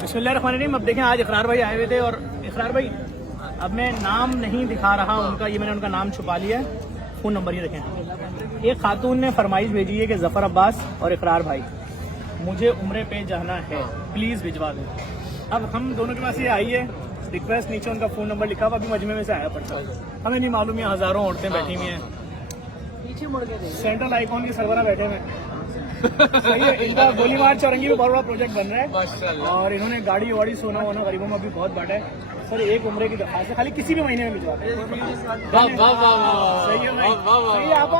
बिस्मिल्लाहिर्रहमानिर्रहीम। अब देखें, आज इकरार भाई आए हुए थे और इकरार भाई अब मैं नाम नहीं दिखा रहा उनका, ये मैंने उनका नाम छुपा लिया है, फ़ोन नंबर ये रखें। एक खातून ने फरमाइश भेजी है कि ज़फ़र अब्बास और इकरार भाई मुझे उम्रे पे जाना है, प्लीज़ भिजवा दें। अब हम दोनों के पास ये आई है रिक्वेस्ट, नीचे उनका फ़ोन नंबर लिखा हुआ, अभी मजमे में से आया पड़ता है, हमें नहीं मालूम है हज़ारों औरतें बैठी हुई हैं, सेंट्रल आइकॉन के सरबरा बैठे हुए हैं। सही है, इनका गोलीबार चौरंगी में बहुत बड़ा प्रोजेक्ट बन रहा है और इन्होंने गाड़ी वाड़ी सोना वोना गरीबों में अभी बहुत बांटा है। सर एक उम्रे की दरखास्त है, खाली किसी भी महीने में भिजवा दें। सही है भाई, सही है आप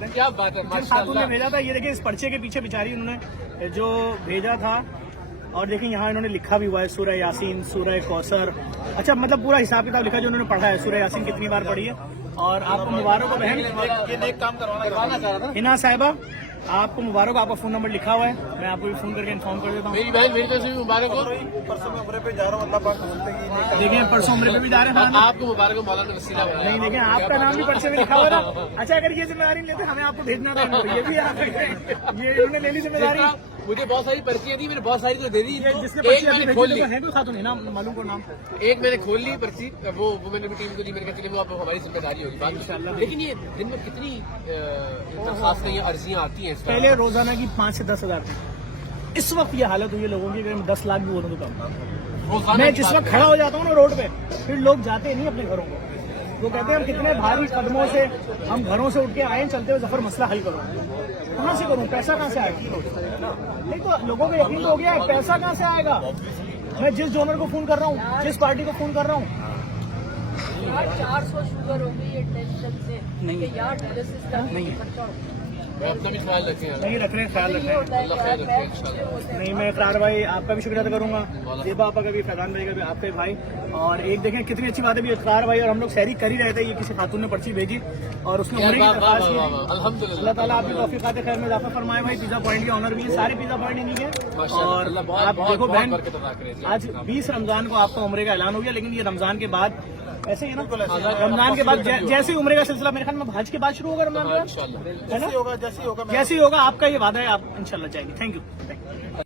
नहीं, क्या बात है। जिस खातून ने भेजा था, ये देखिए इस पर्चे के पीछे बेचारी उन्होंने जो भेजा था, और देखिए यहाँ इन्होंने लिखा भी हुआ है सूरह यासीन, सूरह कौसर, अच्छा मतलब पूरा हिसाब किताब लिखा जो उन्होंने पढ़ा है। सूरह यासीन कितनी बार पढ़ी है। और आपको मुबारक हो बहन, ये काम करवाना चाह रहा था हिना साहिबा, आपको मुबारक, आपका फोन नंबर लिखा हुआ है, मैं आपको भी फोन करके इन्फॉर्म कर देता हूँ। मेरी बहन, मेरी तरफ से भी मुबारक हो। परसों में उम्रे पे जा रहा हूँ, अल्लाह पाक बोलते हैं, देखिए परसों उम्रे पे भी जा रहे हैं, आपको मुबारक हो मौलाना वसीला। नहीं लेकिन आपका नाम भी पर्चे में लिखा हुआ था। अच्छा अगर ये जिम्मेदारी लेते हमें आपको भेजना था, ये भी ये इन्होंने ले ली जिम्मेदारी। मुझे बहुत सारी पर्चियाँ दी, मैंने बहुत सारी तो दे दी, जिसने पर्ची मैंने खोल ली है, कोई खातून है ना मालूम को नाम, एक मैंने खोल ली पर्ची, वो मैंने भी टीम को दी, मैंने कहा वो अब हमारी जिम्मेदारी होगी इंशाल्लाह। लेकिन ये दिन में कितनी दरखास्त नहीं अर्जियाँ आती हैं? पहले रोजाना की 5 से 10 हज़ार थी, इस वक्त ये हालत हुई है लोगों की, अगर 10 लाख भी बोलूँ तो कम। मैं जिस वक्त खड़ा हो जाता हूँ ना रोड पे, फिर लोग जाते नहीं अपने घरों को, वो कहते हैं हम कितने भारी कदमों से हम घरों से उठ के आए, चलते हुए ज़फ़र मसला हल करो, कहाँ से करूँ, पैसा कहाँ से आएगा? नहीं तो लोगों को यकीन तो हो गया है, पैसा कहाँ से आएगा? मैं जिस डोनर को फोन कर रहा हूँ, जिस पार्टी को फोन कर रहा हूँ, 400 शुगर हो गई है टेंशन से, नहीं यार नहीं अपना भी ख्याल रखें, नहीं रख रहे हैं, ख्याल रखें। नहीं मैं इकरार भाई आपका भी शुक्रिया अदा करूंगा, जेबा आपा का भी, फैजान भाई का भी, आपके भाई। और एक देखें कितनी अच्छी बात है भी, इकरार भाई और हम लोग सहरी कर ही रहे थे, ये किसी खातून ने पर्ची भेजी और उसने उम्रे की दरखास्त की। अल्लाह ताला आपकी तौफीक़ात खैर में इजाफा फरमाए। भाई पिज़्ज़ा पॉइंट के ऑनर भी है, सारे पिज़्ज़ा पॉइंट इन्हीं के। और आप देखो बहन, आज 20 रमजान को आपका उम्रे का ऐलान हो गया, लेकिन ये रमजान के बाद ऐसे ही है ना, रमजान के बाद जैसे ही उम्रे का सिलसिला मेरे ख्याल में हज के बाद शुरू होगा रमजान का, है ना, जैसे ही होगा आपका ये वादा है, आप इंशाल्लाह जाएंगे। Thank you.